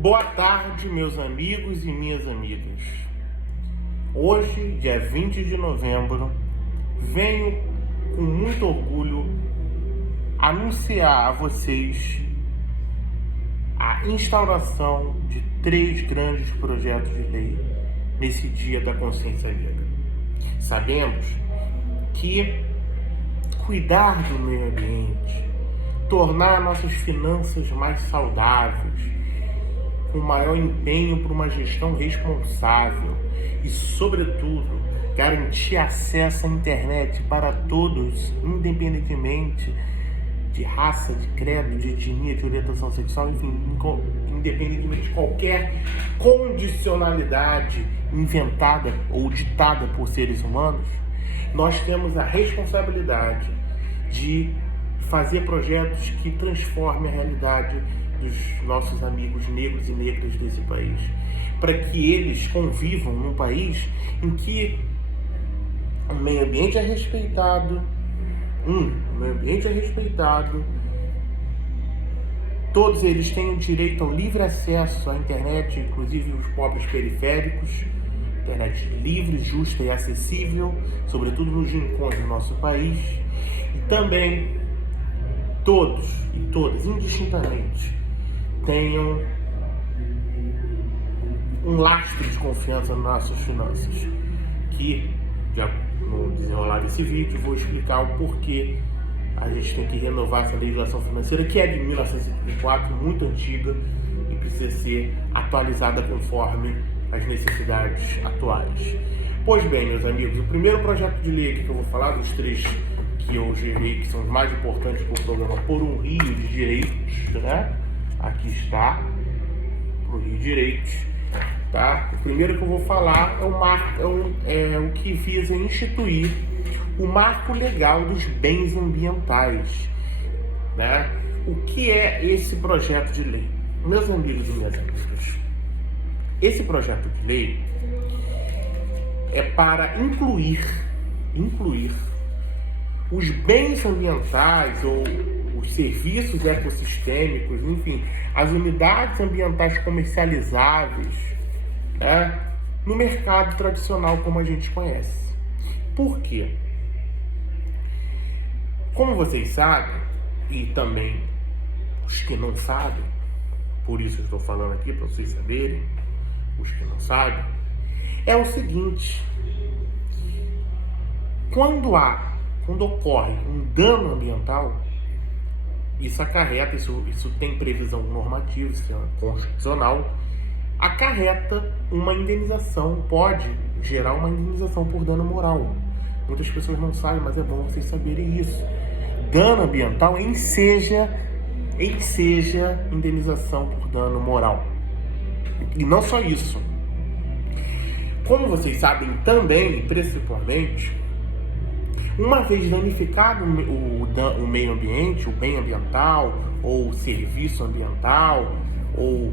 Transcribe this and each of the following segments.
Boa tarde, meus amigos e minhas amigas. Hoje, dia 20 de novembro, venho com muito orgulho anunciar a vocês a instauração de 3 grandes projetos de lei nesse Dia da Consciência Negra. Sabemos que cuidar do meio ambiente, tornar nossas finanças mais saudáveis, com maior empenho para uma gestão responsável e, sobretudo, garantir acesso à internet para todos, independentemente de raça, de credo, de etnia, de orientação sexual, enfim, independentemente de qualquer condicionalidade inventada ou ditada por seres humanos, nós temos a responsabilidade de fazer projetos que transformem a realidade dos nossos amigos negros e negras desse país, para que eles convivam num país em que o meio ambiente é respeitado, todos eles têm o direito ao livre acesso à internet, inclusive os pobres periféricos, internet livre, justa e acessível, sobretudo nos rincões do nosso país, e também todos e todas, indistintamente, tenham um lastro de confiança nas nossas finanças, que, já no desenrolar desse vídeo, vou explicar o porquê a gente tem que renovar essa legislação financeira, que é de 1934, muito antiga, e precisa ser atualizada conforme as necessidades atuais. Pois bem, meus amigos, o primeiro projeto de lei aqui que eu vou falar, dos 3 que eu gerei, que são os mais importantes para o programa Por um Rio de Direitos, né? Aqui está, Por um Rio de Direitos, tá? O primeiro que eu vou falar é o que visa instituir o marco legal dos bens ambientais, né? O que é esse projeto de lei? Meus amigos e minhas amigas, esse projeto de lei é para incluir os bens ambientais ou os serviços ecossistêmicos, enfim, as unidades ambientais comercializáveis, né, no mercado tradicional como a gente conhece. Por quê? Como vocês sabem, e também os que não sabem, por isso eu estou falando aqui para vocês saberem, os que não sabem, é o seguinte: quando ocorre um dano ambiental, isso acarreta, isso tem previsão normativa, isso é constitucional, acarreta uma indenização, pode gerar uma indenização por dano moral. Muitas pessoas não sabem, mas é bom vocês saberem isso. Dano ambiental enseja indenização por dano moral. E não só isso. Como vocês sabem também, principalmente, uma vez danificado o meio ambiente, o bem ambiental, ou o serviço ambiental, ou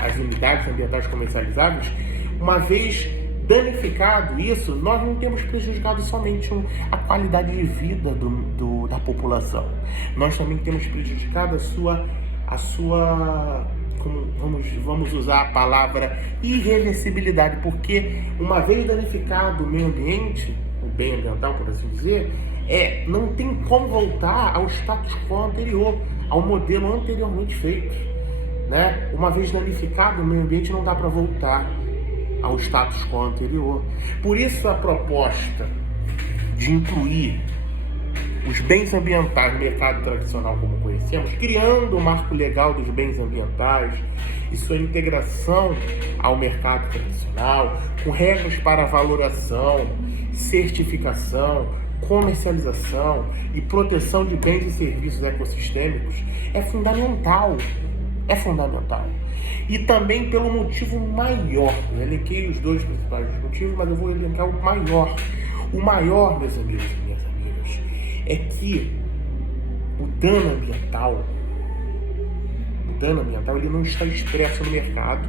as unidades ambientais comercializáveis, uma vez danificado isso, nós não temos prejudicado somente a qualidade de vida da população. Nós também temos prejudicado a sua vamos usar a palavra irreversibilidade, porque uma vez danificado o meio ambiente, o bem ambiental, por assim dizer, não tem como voltar ao status quo anterior, ao modelo anteriormente feito, né? Uma vez danificado o meio ambiente, não dá para voltar ao status quo anterior. Por isso a proposta de incluir os bens ambientais no mercado tradicional como conhecemos, criando o marco legal dos bens ambientais e sua integração ao mercado tradicional, com regras para valoração, certificação, comercialização e proteção de bens e serviços ecossistêmicos, é fundamental. E também pelo motivo maior, eu elenquei os 2 principais motivos, mas eu vou elencar o maior. O maior, meus amigos e minhas amigas, é que o dano ambiental ele não está expresso no mercado,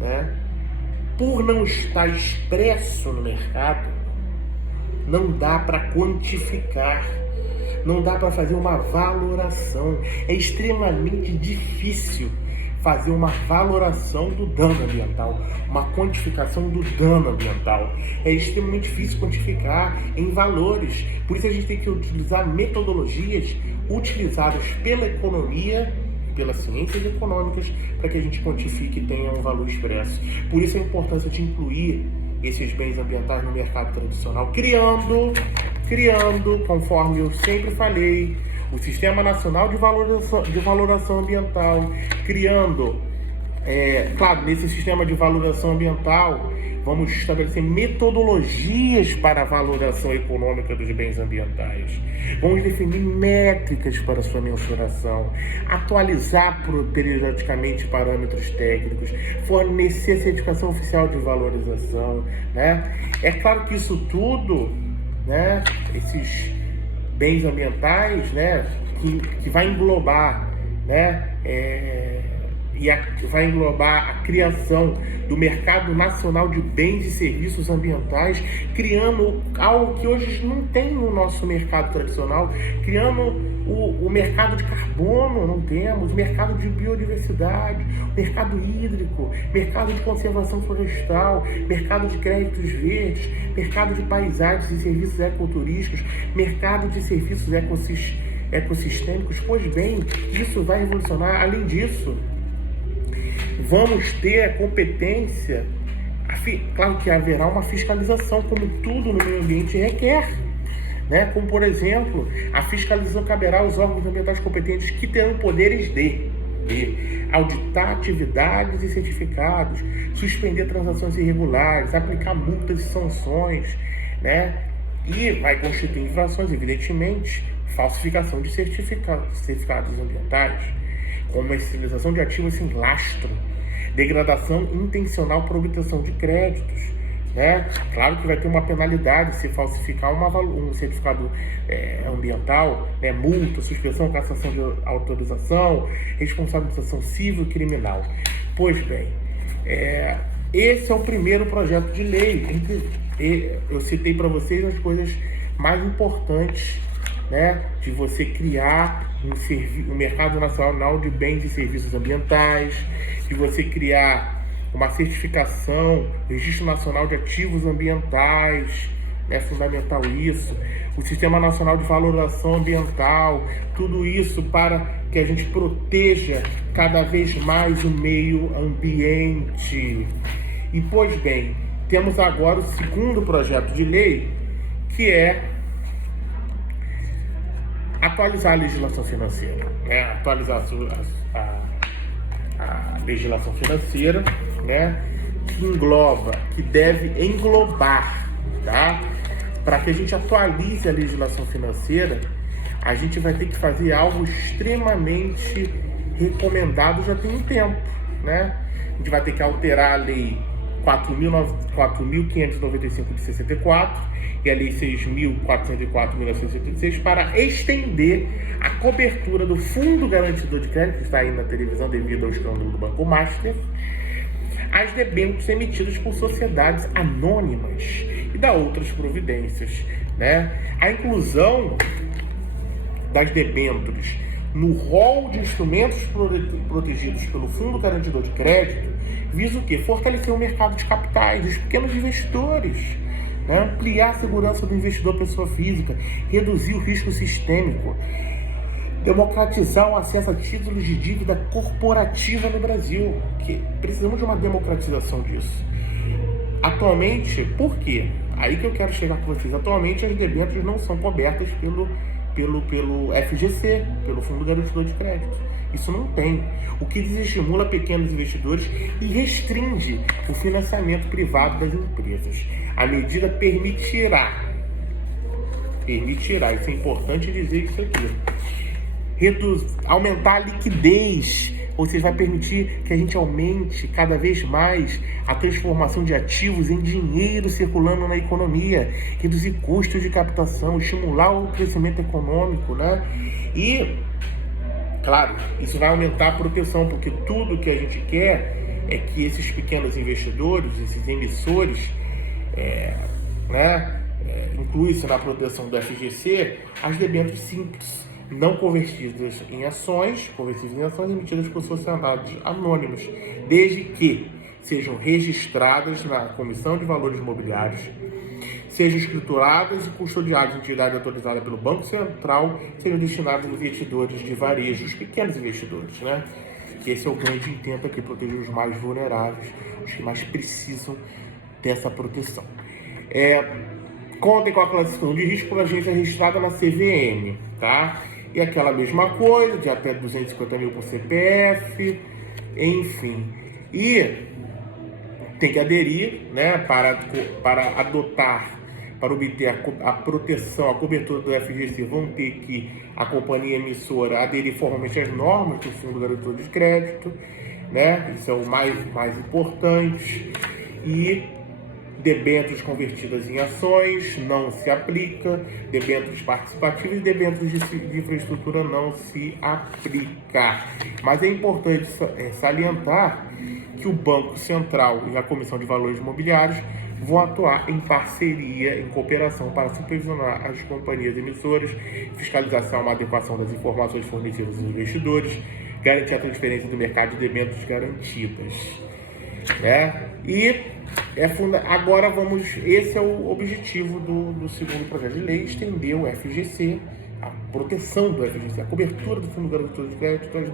né? Por não estar expresso no mercado, não dá para quantificar, não dá para fazer uma valoração. É extremamente difícil fazer uma valoração do dano ambiental, uma quantificação do dano ambiental. É extremamente difícil quantificar em valores, por isso a gente tem que utilizar metodologias utilizadas pela economia, pelas ciências econômicas, para que a gente quantifique e tenha um valor expresso. Por isso a importância de incluir esses bens ambientais no mercado tradicional, criando, conforme eu sempre falei, o Sistema Nacional de Valoração Ambiental, criando, claro, nesse sistema de valoração ambiental, vamos estabelecer metodologias para a valoração econômica dos bens ambientais. Vamos definir métricas para sua mensuração, atualizar periodicamente parâmetros técnicos, fornecer certificação oficial de valorização, né? É claro que isso tudo, né, esses bens ambientais, né, que vai englobar, né, vai englobar a criação do Mercado Nacional de Bens e Serviços Ambientais, criando algo que hoje não tem no nosso mercado tradicional, criando o mercado de carbono, não temos, mercado de biodiversidade, mercado hídrico, mercado de conservação florestal, mercado de créditos verdes, mercado de paisagens e serviços ecoturísticos, mercado de serviços ecossistêmicos. Pois bem, isso vai revolucionar. Além disso, vamos ter a competência, claro que haverá uma fiscalização, como tudo no meio ambiente requer, né? Como, por exemplo, a fiscalização caberá aos órgãos ambientais competentes que terão poderes de auditar atividades e certificados, suspender transações irregulares, aplicar multas e sanções, né? E vai constituir infrações, evidentemente, falsificação de certificados ambientais, comercialização de ativos sem lastro, degradação intencional por obtenção de créditos, né? Claro que vai ter uma penalidade se falsificar um certificado ambiental, né? Multa, suspensão, cassação de autorização, responsabilização civil e criminal. Pois bem, esse é o primeiro projeto de lei. Eu citei para vocês as coisas mais importantes, né, de você criar um mercado nacional de bens e serviços ambientais, de você criar uma certificação, registro nacional de ativos ambientais, é fundamental isso, o Sistema Nacional de Valoração Ambiental, tudo isso para que a gente proteja cada vez mais o meio ambiente. E, pois bem, temos agora o segundo projeto de lei, que é atualizar a legislação financeira, né? Atualizar a legislação financeira, né? Que deve englobar, tá? Para que a gente atualize a legislação financeira, a gente vai ter que fazer algo extremamente recomendado já tem um tempo, né? A gente vai ter que alterar a lei 4.595 de 64 e a lei 6.404 de 1986 para estender a cobertura do Fundo Garantidor de Crédito, que está aí na televisão devido ao escândalo do Banco Master, às debêntures emitidas por sociedades anônimas e da outras providências, né? A inclusão das debêntures no rol de instrumentos protegidos pelo Fundo Garantidor de Crédito visa o quê? Fortalecer o mercado de capitais dos pequenos investidores, né? Ampliar a segurança do investidor pessoa física, reduzir o risco sistêmico, democratizar o acesso a títulos de dívida corporativa no Brasil, que precisamos de uma democratização disso. Atualmente, por quê? Aí que eu quero chegar com vocês. Atualmente as debêntures não são cobertas pelo FGC, pelo Fundo Garantidor de Crédito. Isso não tem. O que desestimula pequenos investidores e restringe o financiamento privado das empresas. A medida permitirá, isso é importante dizer isso aqui, aumentar a liquidez, ou seja, vai permitir que a gente aumente cada vez mais a transformação de ativos em dinheiro circulando na economia, reduzir custos de captação, estimular o crescimento econômico, né? E, claro, isso vai aumentar a proteção, porque tudo que a gente quer é que esses pequenos investidores, esses emissores, inclui-se na proteção do FGC, as debêntures simples, não convertidas em ações, emitidas por sociedades anônimas, desde que sejam registradas na Comissão de Valores Mobiliários, sejam escrituradas e custodiadas em entidade autorizada pelo Banco Central, sejam destinadas a investidores de varejo, os pequenos investidores, né? Que esse é o grande intento aqui, proteger os mais vulneráveis, os que mais precisam dessa proteção. Contem com a classificação de risco por agência registrada na CVM, tá? E aquela mesma coisa, de até 250 mil por CPF, enfim. E tem que aderir, né, para obter a proteção, a cobertura do FGC, vão ter que a companhia emissora aderir formalmente às normas do Fundo Garantidor de Crédito, né? Isso é o mais importante. E debêntures convertidas em ações não se aplica, debêntures participativos e debêntures de infraestrutura não se aplica. Mas é importante salientar que o Banco Central e a Comissão de Valores Imobiliários vão atuar em parceria, em cooperação para supervisionar as companhias emissoras, fiscalização e adequação das informações fornecidas aos investidores, garantir a transferência do mercado de debêntures garantidas, né? E agora esse é o objetivo do segundo projeto de lei, estender o FGC, a proteção do FGC, a cobertura do Fundo Garantidor de Crédito às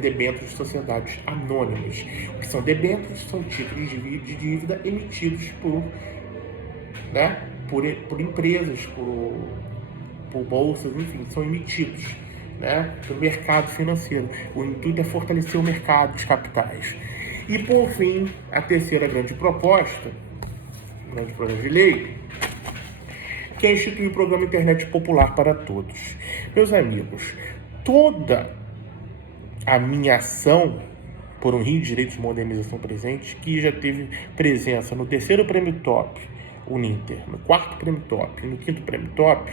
debêntures de sociedades anônimas. O que são debêntures? São títulos de dívida emitidos por empresas, por bolsas, enfim, são emitidos, né, pelo mercado financeiro. O intuito é fortalecer o mercado dos capitais. E, por fim, a terceira grande proposta, grande projeto de lei, que é instituir o Programa Internet Popular para Todos. Meus amigos, toda a minha ação por um Rio de Direitos de Modernização Presente, que já teve presença no terceiro Prêmio Top Uninter, no quarto Prêmio Top e no quinto Prêmio Top,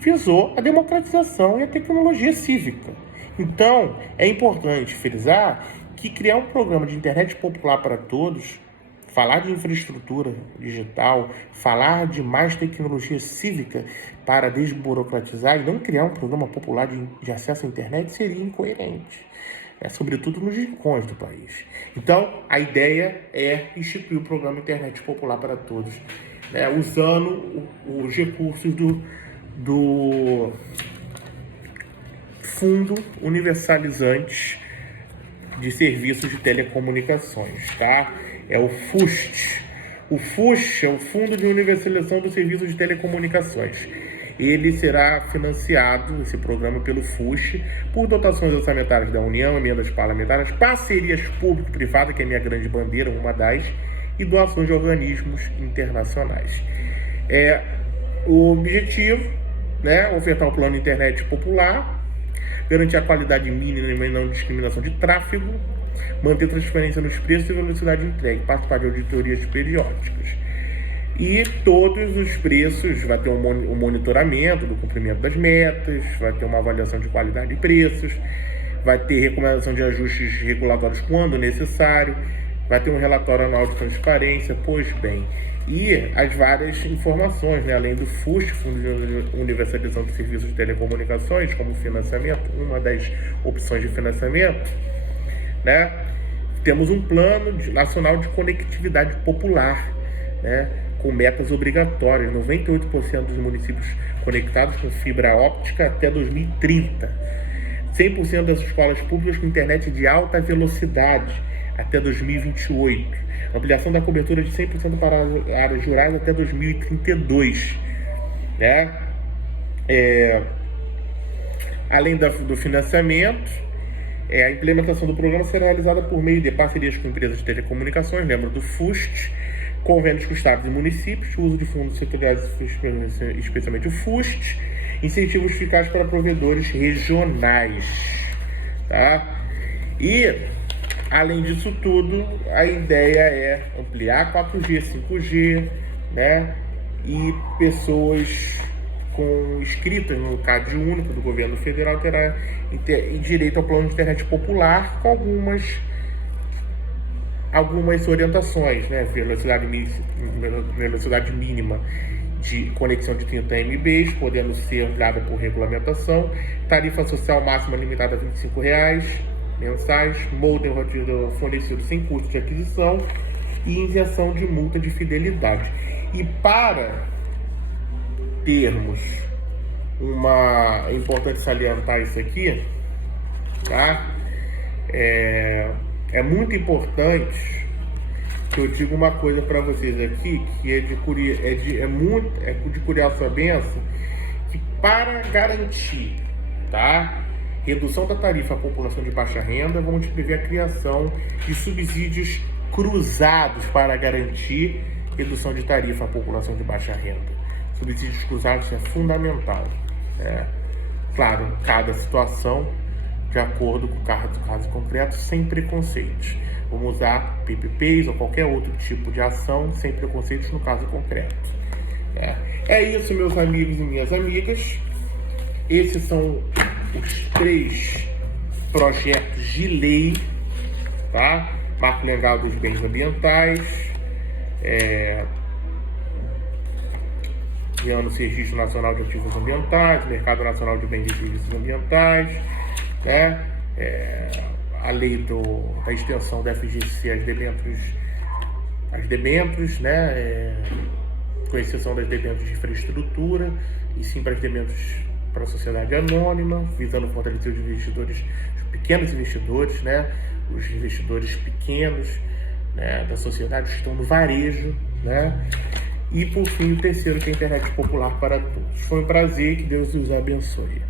visou a democratização e a tecnologia cívica. Então, é importante frisar que criar um programa de internet popular para todos, falar de infraestrutura digital, falar de mais tecnologia cívica para desburocratizar e não criar um programa popular de acesso à internet seria incoerente, sobretudo nos rincões do país. Então, a ideia é instituir o programa Internet Popular para Todos, usando os recursos do Fundo Universalizante de Serviços de Telecomunicações, tá? É o FUST. O FUST é o Fundo de Universalização dos Serviços de Telecomunicações. Ele será financiado, esse programa, pelo FUST, por dotações orçamentárias da União, emendas parlamentares, parcerias público-privadas, que é a minha grande bandeira, uma das, e doações de organismos internacionais. O objetivo, ofertar um plano de internet popular, garantir a qualidade mínima e não discriminação de tráfego, manter transparência nos preços e velocidade de entrega, participar de auditorias periódicas. E todos os preços, vai ter um monitoramento do cumprimento das metas, vai ter uma avaliação de qualidade de preços, vai ter recomendação de ajustes regulatórios quando necessário, vai ter um relatório anual de transparência, pois bem. E as várias informações, além do FUST, Fundo de Universalização de Serviços de Telecomunicações, como financiamento, uma das opções de financiamento, temos um plano nacional de conectividade popular, com metas obrigatórias, 98% dos municípios conectados com fibra óptica até 2030, 100% das escolas públicas com internet de alta velocidade até 2028, ampliação da cobertura de 100% para áreas rurais até 2032, além do financiamento, a implementação do programa será realizada por meio de parcerias com empresas de telecomunicações, lembra do FUST, convênios com estados e municípios, uso de fundos setoriais, especialmente o FUST, incentivos fiscais para provedores regionais, tá? E, além disso tudo, a ideia é ampliar 4G, 5G, e pessoas inscritas no CAD único do governo federal terá direito ao plano de internet popular com algumas orientações, velocidade mínima de conexão de 30 MB, podendo ser ampliada por regulamentação, tarifa social máxima limitada a R$ 25,00 mensais, modem fornecido sem custo de aquisição e isenção de multa de fidelidade. E para termos é importante salientar isso aqui, tá? É muito importante que eu diga uma coisa para vocês aqui, que é de curiar sua bênção, que para garantir, tá, redução da tarifa à população de baixa renda, vamos prever a criação de subsídios cruzados para garantir redução de tarifa à população de baixa renda. Subsídios cruzados é fundamental, né? Claro, cada situação de acordo com o caso concreto, sem preconceitos. Vamos usar PPPs ou qualquer outro tipo de ação sem preconceitos no caso concreto. É isso, meus amigos e minhas amigas. Esses são os 3 projetos de lei, tá? Marco Legal dos Bens Ambientais, criando-se Registro Nacional de Ativos Ambientais, Mercado Nacional de Bens e Serviços Ambientais, né? A lei da extensão da FGC às debêntures, né? Com exceção das debêntures de infraestrutura, e sim para as debêntures para a sociedade anônima, visando fortalecer os investidores, os pequenos investidores, né? Os investidores pequenos, né, da sociedade que estão no varejo, né? E por fim, o terceiro, que é a internet popular para todos. Foi um prazer, que Deus os abençoe.